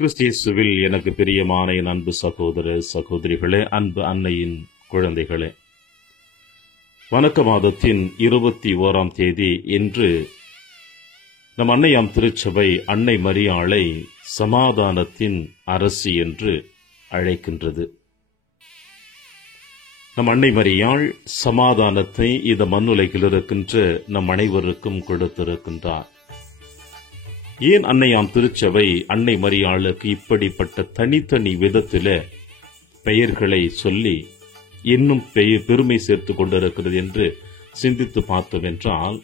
கிறிஸ்து இயேசுவில் எனக்கு பிரியமான என் அன்பு சகோதர சகோதரிகளே, அன்பு அன்னையின் குழந்தைகளே, வணக்க மாதத்தின் 21ஆம் தேதி இன்று நம் அன்னையாம் திருச்சபை அன்னை மரியாளை சமாதானத்தின் அரசி என்று அழைக்கின்றது. நம் அன்னை மரியாள் சமாதானத்தை இந்த மண்ணுலகில் இருக்கின்ற நம் அனைவருக்கும் கொடுத்திருக்கின்றார். ஏன் அன்னையாம் திருச்சபை அன்னை மரியாளுக்கு இப்படிப்பட்ட தனித்தனி விதத்தில பெயர்களை சொல்லி இன்னும் பெருமை சேர்த்துக் கொண்டிருக்கிறது என்று சிந்தித்து பார்த்தோம் என்றால்,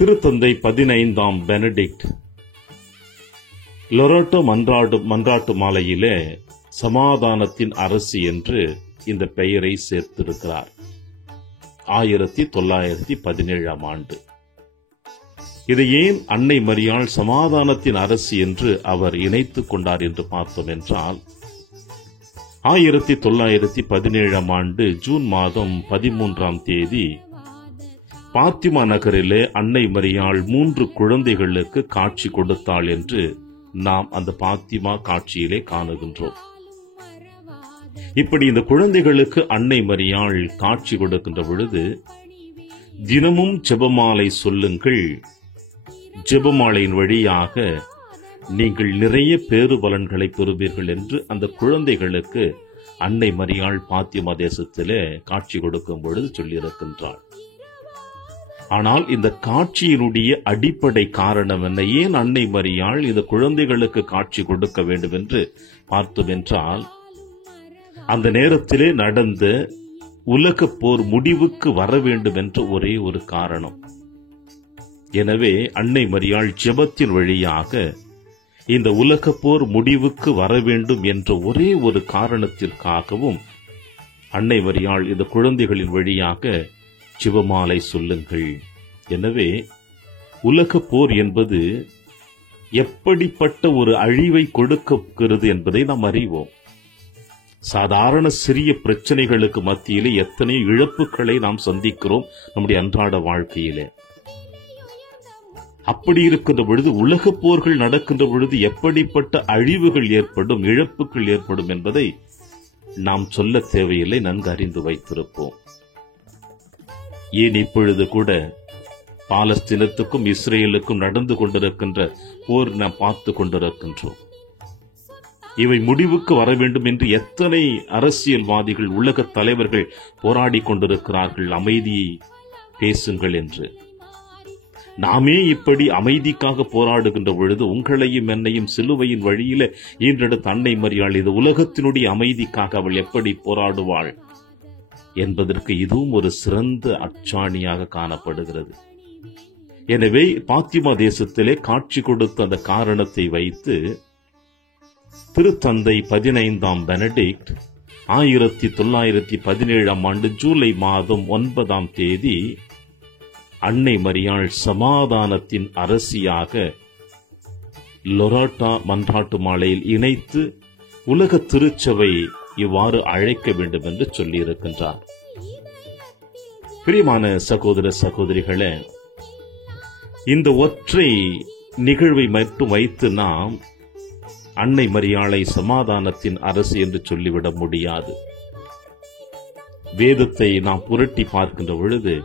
திருத்தந்தை 15ஆம் பெனடிக்ட் லொரட்டோ மன்றாட்டு மாலையிலே சமாதானத்தின் அரசி என்று இந்த பெயரை சேர்த்திருக்கிறார். 1917ஆம் ஆண்டு. இதை ஏன் அன்னை மரியாள் சமாதானத்தின் அரசி என்று அவர் இணைத்துக் கொண்டார் என்று பார்த்தோம் என்றால், 1917ஆம் ஆண்டு ஜூன் மாதம் 13ஆம் தேதி பாத்திமா நகரிலே அன்னை மரியாள் 3 குழந்தைகளுக்கு காட்சி கொடுத்தாள் என்று நாம் அந்த பாத்திமா காட்சியிலே காணுகின்றோம். இப்படி இந்த குழந்தைகளுக்கு அன்னை மரியாள் காட்சி கொடுக்கின்ற பொழுது, தினமும் ஜெபமாலை சொல்லுங்கள், ஜெபமாலையின் வழியாக நீங்கள் நிறைய பேறு பலன்களை பெறுவீர்கள் என்று அந்த குழந்தைகளுக்கு அன்னை மரியாள் பாத்திமா தேசத்திலே காட்சி கொடுக்கும் பொழுது சொல்லியிருக்கின்றாள். ஆனால் இந்த காட்சியினுடைய அடிப்படை காரணம் என்ன? ஏன் அன்னை மரியாள் இந்த குழந்தைகளுக்கு காட்சி கொடுக்க வேண்டும் என்று பார்த்தோம் என்றால், அந்த நேரத்திலே நடந்த உலக போர் முடிவுக்கு வர வேண்டும் என்ற ஒரே ஒரு காரணம். எனவே அன்னை மரியாள் ஜெபத்தின் வழியாக இந்த உலக போர் முடிவுக்கு வர வேண்டும் என்ற ஒரே ஒரு காரணத்திற்காகவும் அன்னை மரியாள் இந்த குழந்தைகளின் வழியாக ஜெபமாலை சொல்லுங்கள். எனவே உலக போர் என்பது எப்படிப்பட்ட ஒரு அழிவை கொடுக்கிறது என்பதை நாம் அறிவோம். சாதாரண சிறிய பிரச்சனைகளுக்கு மத்தியிலே எத்தனை இழப்புகளை நாம் சந்திக்கிறோம் நம்முடைய அன்றாட வாழ்க்கையிலே. அப்படி இருக்கின்ற பொழுது உலக போர்கள் நடக்கின்ற பொழுது எப்படிப்பட்ட அழிவுகள் ஏற்படும், இழப்புகள் ஏற்படும் என்பதை நாம் சொல்ல தேவையில்லை, நன்கு அறிந்து வைத்திருப்போம். ஏன் இப்பொழுது கூட பாலஸ்தீனத்துக்கும் இஸ்ரேலுக்கும் நடந்து கொண்டிருக்கின்ற போர் நாம் பார்த்து கொண்டிருக்கின்றோம். இவை முடிவுக்கு வர வேண்டும் என்று எத்தனை அரசியல்வாதிகள், உலக தலைவர்கள் போராடி கொண்டிருக்கிறார்கள், அமைதியை பேசுங்கள் என்று. நாமே இப்படி அமைதிக்காக போராடுகின்ற பொழுது உங்களையும் என்னையும் சிலுவையின் வழியில ஈன்றெடுத்த அன்னை மரியாள் இது உலகத்தினுடைய அமைதிக்காக அவள் எப்படி போராடுவாள் என்பதற்கு இதுவும் ஒரு சிறந்த அச்சாணியாக காணப்படுகிறது. எனவே பாத்திமா தேசத்திலே காட்சி கொடுத்த அந்த காரணத்தை வைத்து திருத்தந்தை 15ஆம் பெனடிக்ட் 1917ஆம் ஆண்டு ஜூலை மாதம் 9ஆம் தேதி அன்னை மரியாள் சமாதானத்தின் அரசியாக லொரட்டோ மன்றாட்டு மாலையில் இணைத்து உலக திருச்சபை இவ்வாறு அழைக்க வேண்டும் என்று சொல்லியிருக்கின்றார். பிரியமான சகோதர சகோதரிகளே, இந்த ஒற்றை நிகழ்வை மட்டும் வைத்து நாம் அன்னை மரியாளை சமாதானத்தின் அரசு என்று சொல்லிவிட முடியாது. வேதத்தை நாம் புரட்டி பார்க்கின்ற பொழுது,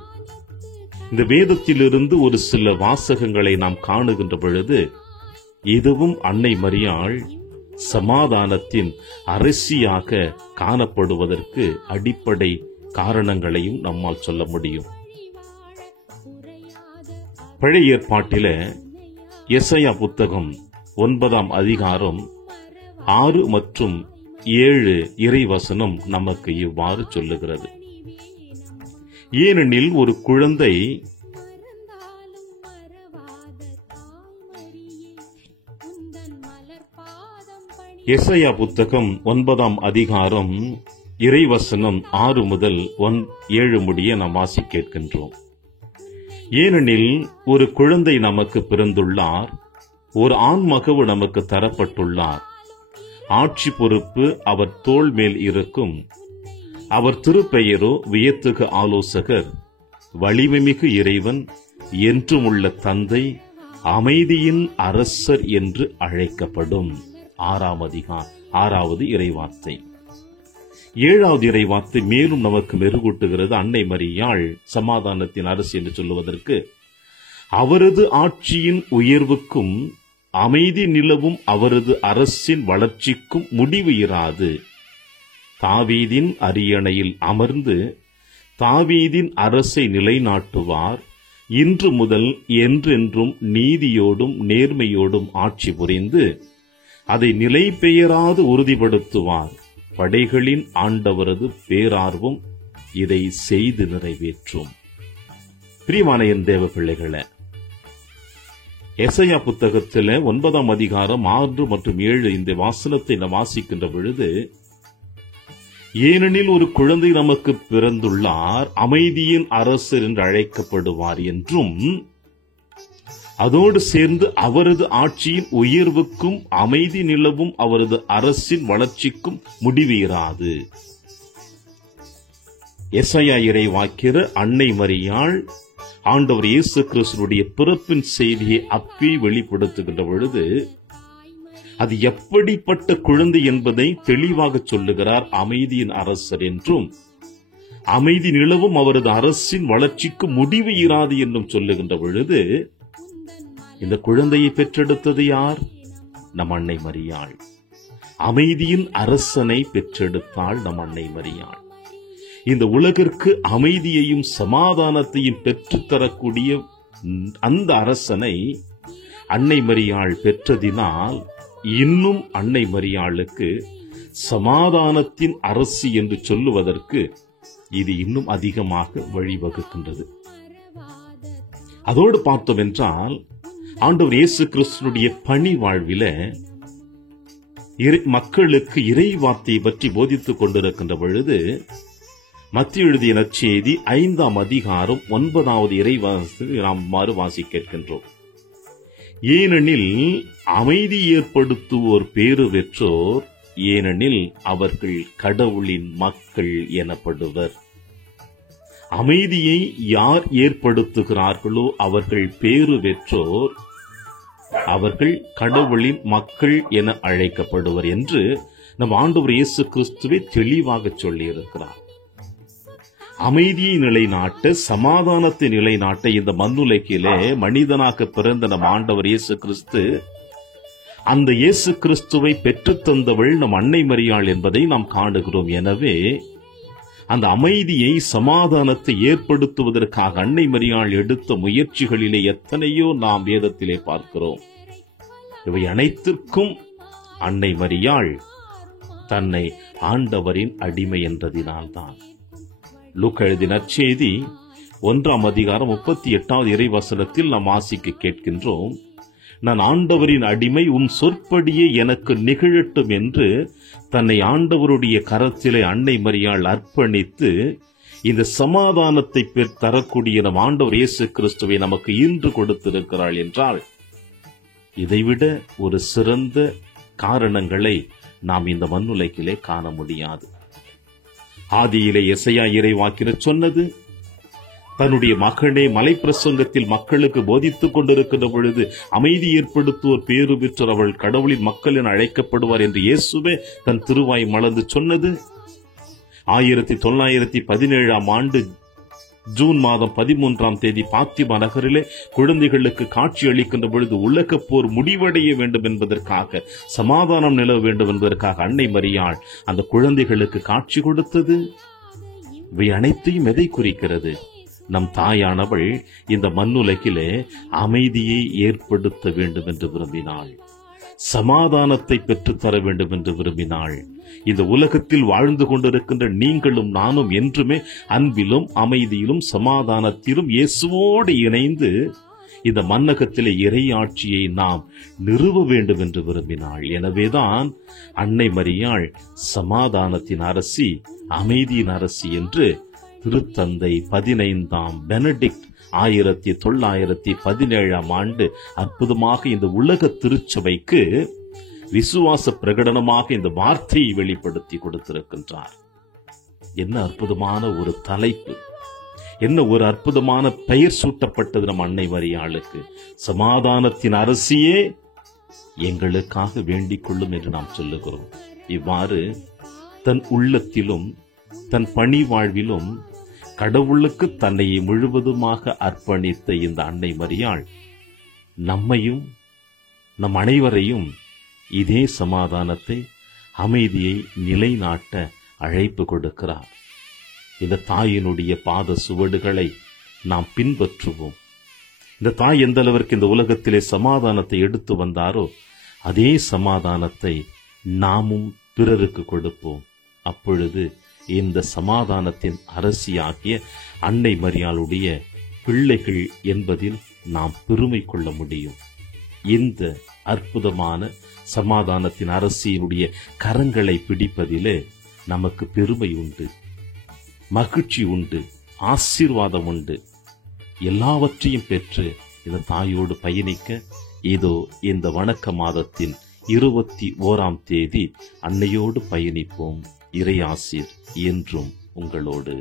இந்த வேதத்திலிருந்து ஒரு சில வாசகங்களை நாம் காணுகின்ற பொழுது, இதுவும் அன்னை மரியாள் சமாதானத்தின் அரசியாக காணப்படுவதற்கு அடிப்படை காரணங்களையும் நம்மால் சொல்ல முடியும். பழைய ஏற்பாட்டில எசையா புத்தகம் 9ஆம் அதிகாரம் 6 மற்றும் 7 இறைவசனம் நமக்கு இவ்வாறு சொல்லுகிறது. ஏனெனில் ஒரு குழந்தை எசையா புத்தகம் 9ஆம் அதிகாரம் இறைவசனம் 6 முதல் 7 முடிய நாம் வாசி கேட்கின்றோம். ஏனெனில் ஒரு குழந்தை நமக்கு பிறந்துள்ளார், ஒரு ஆண் மகவு நமக்கு தரப்பட்டுள்ளார். ஆட்சி பொறுப்பு அவர் தோள் மேல் இருக்கும். அவர் திருப்பெயரோ வியத்தகு ஆலோசகர், வலிமைமிகு இறைவன், என்றுமுள்ள தந்தை, அமைதியின் அரசர் என்று அழைக்கப்படும். 6வது இறைவார்த்தை. 7வது இறைவார்த்தை மேலும் நமக்கு மெருகூட்டுகிறது. அன்னை மரியாள் சமாதானத்தின் அரசு என்று சொல்லுவதற்கு, அவரது ஆட்சியின் உயர்வுக்கும் அமைதி நிலவும் அவரது அரசின் வளர்ச்சிக்கும் முடிவு இராது. தாவீதின் அரியணையில் அமர்ந்து தாவீதின் அரசை நிலைநாட்டுவார். இன்று முதல் என்றென்றும் நீதியோடும் நேர்மையோடும் ஆட்சி புரிந்து அதை நிலை பெயராது உறுதிப்படுத்துவார். படைகளின் ஆண்டவரது பேரார்வம் இதை செய்து நிறைவேற்றும். பிரியமான என் தேவ பிள்ளைகளே, எசையா புத்தகத்தில் 9ஆம் அதிகாரம் 6 மற்றும் 7 இந்த வாசனத்தை நாம் வாசிக்கின்ற பொழுது, ஏனெனில் ஒரு குழந்தை நமக்கு பிறந்துள்ளார், அமைதியின் அரசர் என்று அழைக்கப்படுவார் என்றும், அதோடு சேர்ந்து அவரது ஆட்சியின் உயர்வுக்கும் அமைதி நிலவும் அவரது அரசின் வளர்ச்சிக்கும் முடிவு இராது. எசையா இறைவாக்கியர் அன்னை மரியாள் ஆண்டவர் இயேசு கிறிஸ்துவினுடைய பிறப்பின் செய்தியை அப்பே வெளிப்படுத்துகின்ற பொழுது, அது எப்படிப்பட்ட குழந்தை என்பதை தெளிவாக சொல்லுகிறார். அமைதியின் அரசர் என்றும் அமைதி நிலவும் அவரது அரசின் வளர்ச்சிக்கு முடிவு இராது என்றும் சொல்லுகின்ற பொழுது, இந்த குழந்தையை பெற்றெடுத்தது யார்? நம் அன்னை மரியாள். அமைதியின் அரசனை பெற்றெடுத்தாள் நம் அன்னை மரியாள். இந்த உலகிற்கு அமைதியையும் சமாதானத்தையும் பெற்றுத்தரக்கூடிய அந்த அரசனை அன்னை மரியாள் பெற்றதினால் இன்னும் அன்னை மரியாளுக்கு சமாதானத்தின் அரசி என்று சொல்லுவதற்கு இது இன்னும் அதிகமாக வழிவகுக்கின்றது. அதோடு பார்த்தோம் என்றால், ஆண்டவர் இயேசு கிறிஸ்துவினுடைய பணி வாழ்வில மக்களுக்கு இறை வார்த்தையை பற்றி போதித்துக் கொண்டிருக்கின்ற பொழுது, மத்திய எழுதிய நற்செய்தி 5ஆம் அதிகாரம் 9வது இறைவாசத்தை நாம் வாசிக்க கேட்கின்றோம். ஏனெனில் அமைதி ஏற்படுத்துவோர் பேறு பெற்றோர், ஏனெனில் அவர்கள் கடவுளின் மக்கள் எனப்படுவர். அமைதியை யார் ஏற்படுத்துகிறார்களோ அவர்கள் பேறு பெற்றோர், அவர்கள் கடவுளின் மக்கள் என அழைக்கப்படுவர் என்று நம் ஆண்டவர் இயேசு கிறிஸ்துவை தெளிவாக சொல்லியிருக்கிறார். அமைதியை நிலைநாட்ட, சமாதானத்தை நிலைநாட்ட இந்த மண்ணுலகிலே மனிதனாக பிறந்த நம் ஆண்டவர் இயேசு கிறிஸ்து, அந்த இயேசு கிறிஸ்துவை பெற்றுத்தந்தவள் நம் அன்னை மரியாள் என்பதை நாம் காணுகிறோம். எனவே அந்த அமைதியை, சமாதானத்தை ஏற்படுத்துவதற்காக அன்னை மரியாள் எடுத்த முயற்சிகளிலே எத்தனையோ நாம் வேதத்திலே பார்க்கிறோம். இவை அனைத்திற்கும் அன்னை மரியாள் தன்னை ஆண்டவரின் அடிமை என்றதினால்தான். லூக்கா எழுதிய நற்செய்தி 1ஆம் அதிகாரம் 38வது இறைவசனத்தில் நாம் வாசிக்க கேட்கின்றோம், நான் ஆண்டவரின் அடிமை, உன் சொற்படியே எனக்கு நிகழட்டும் என்று தன்னை ஆண்டவருடைய கரத்திலே அன்னை மரியாள் அர்ப்பணித்து இந்த சமாதானத்தை தரக்கூடிய நம் ஆண்டவர் இயேசு கிறிஸ்துவை நமக்கு இன்று கொடுத்திருக்கிறாள் என்றால், இதைவிட ஒரு சிறந்த காரணங்களை நாம் இந்த மண்ணுலகிலே காண முடியாது. ஆதியிலே எசையா இறைவாக்கினர் சொன்னது, தன்னுடைய மகனே மலைப்பிரசங்கத்தில் மக்களுக்கு போதித்துக் கொண்டிருக்கின்ற பொழுது, அமைதி ஏற்படுத்துவோர் பேறு பெற்றோர், அவள் கடவுளின் மக்கள் என அழைக்கப்படுவார் என்று இயேசுவே தன் திருவாய் மலர்ந்து சொன்னது 1917ஆம் ஆண்டு ஜூன் மாதம் 13ஆம் தேதி பாத்திமா நகரிலே குழந்தைகளுக்கு காட்சி அளிக்கின்ற பொழுது, உலக போர் முடிவடைய வேண்டும் என்பதற்காக, சமாதானம் நிலவ வேண்டும் என்பதற்காக அன்னை மரியாள் அந்த குழந்தைகளுக்கு காட்சி கொடுத்தது. இவை அனைத்தையும் எதை குறிக்கிறது? நம் தாயானவள் இந்த மண்ணுலகிலே அமைதியை ஏற்படுத்த வேண்டும் என்று விரும்பினாள், சமாதானத்தை பெற்றுத்தர வேண்டும் என்று விரும்பினாள். இந்த உலகத்தில் வாழ்ந்து கொண்டிருக்கின்ற நீங்களும் நானும் என்றுமே அன்பிலும் அமைதியிலும் சமாதானத்திலும் இயேசுவோடு இணைந்து இந்த மன்னகத்திலே இறையாட்சியை நாம் நிறுவ வேண்டும் என்று விரும்பினாள். எனவேதான் அன்னை மரியாள் சமாதானத்தின் அரசி, அமைதியின் அரசி என்று திருத்தந்தை 15ஆம் பெனடிக்ட் 1917ஆம் ஆண்டு அற்புதமாக இந்த உலக திருச்சபைக்கு விசுவாச பிரகடனமாக இந்த வார்த்தையை வெளிப்படுத்தி கொடுத்திருக்கின்றார். என்ன அற்புதமான ஒரு தலைப்பு! என்ன ஒரு அற்புதமான பெயர் சூட்டப்பட்டது நம் அன்னை மரியாளுக்கு. சமாதானத்தின் அரசியே எங்களுக்காக வேண்டிக் கொள்ளும் என்று நாம் சொல்லுகிறோம். இவ்வாறு தன் உள்ளத்திலும் தன் பணி வாழ்விலும் கடவுளுக்கு தன்னை முழுவதுமாக அர்ப்பணித்த இந்த அன்னை மரியாள் நம்மையும் நம் அனைவரையும் இதே சமாதானத்தை, அமைதியை நிலைநாட்ட அழைப்பு கொடுக்கிறார். இந்த தாயினுடைய பாத சுவடுகளை நாம் பின்பற்றுவோம். இந்த தாய் எந்த அளவிற்கு இந்த உலகத்திலே சமாதானத்தை எடுத்து வந்தாரோ அதே சமாதானத்தை நாமும் பிறருக்கு கொடுப்போம். அப்பொழுது இந்த சமாதானத்தின் அரசியாகிய அன்னை மரியாளுடைய பிள்ளைகள் என்பதில் நாம் பெருமை கொள்ள முடியும். இந்த அற்புதமான சமாதானத்தின் அரசியினுடைய கரங்களை பிடிப்பதிலே நமக்கு பெருமை உண்டு, மகிழ்ச்சி உண்டு, ஆசீர்வாதம் உண்டு. எல்லாவற்றையும் பெற்று இந்த தாயோடு பயணிக்க இதோ இந்த வணக்க மாதத்தின் 21ஆம் தேதி அன்னையோடு பயணிப்போம். இறை ஆசீர் என்றும் உங்களோடு.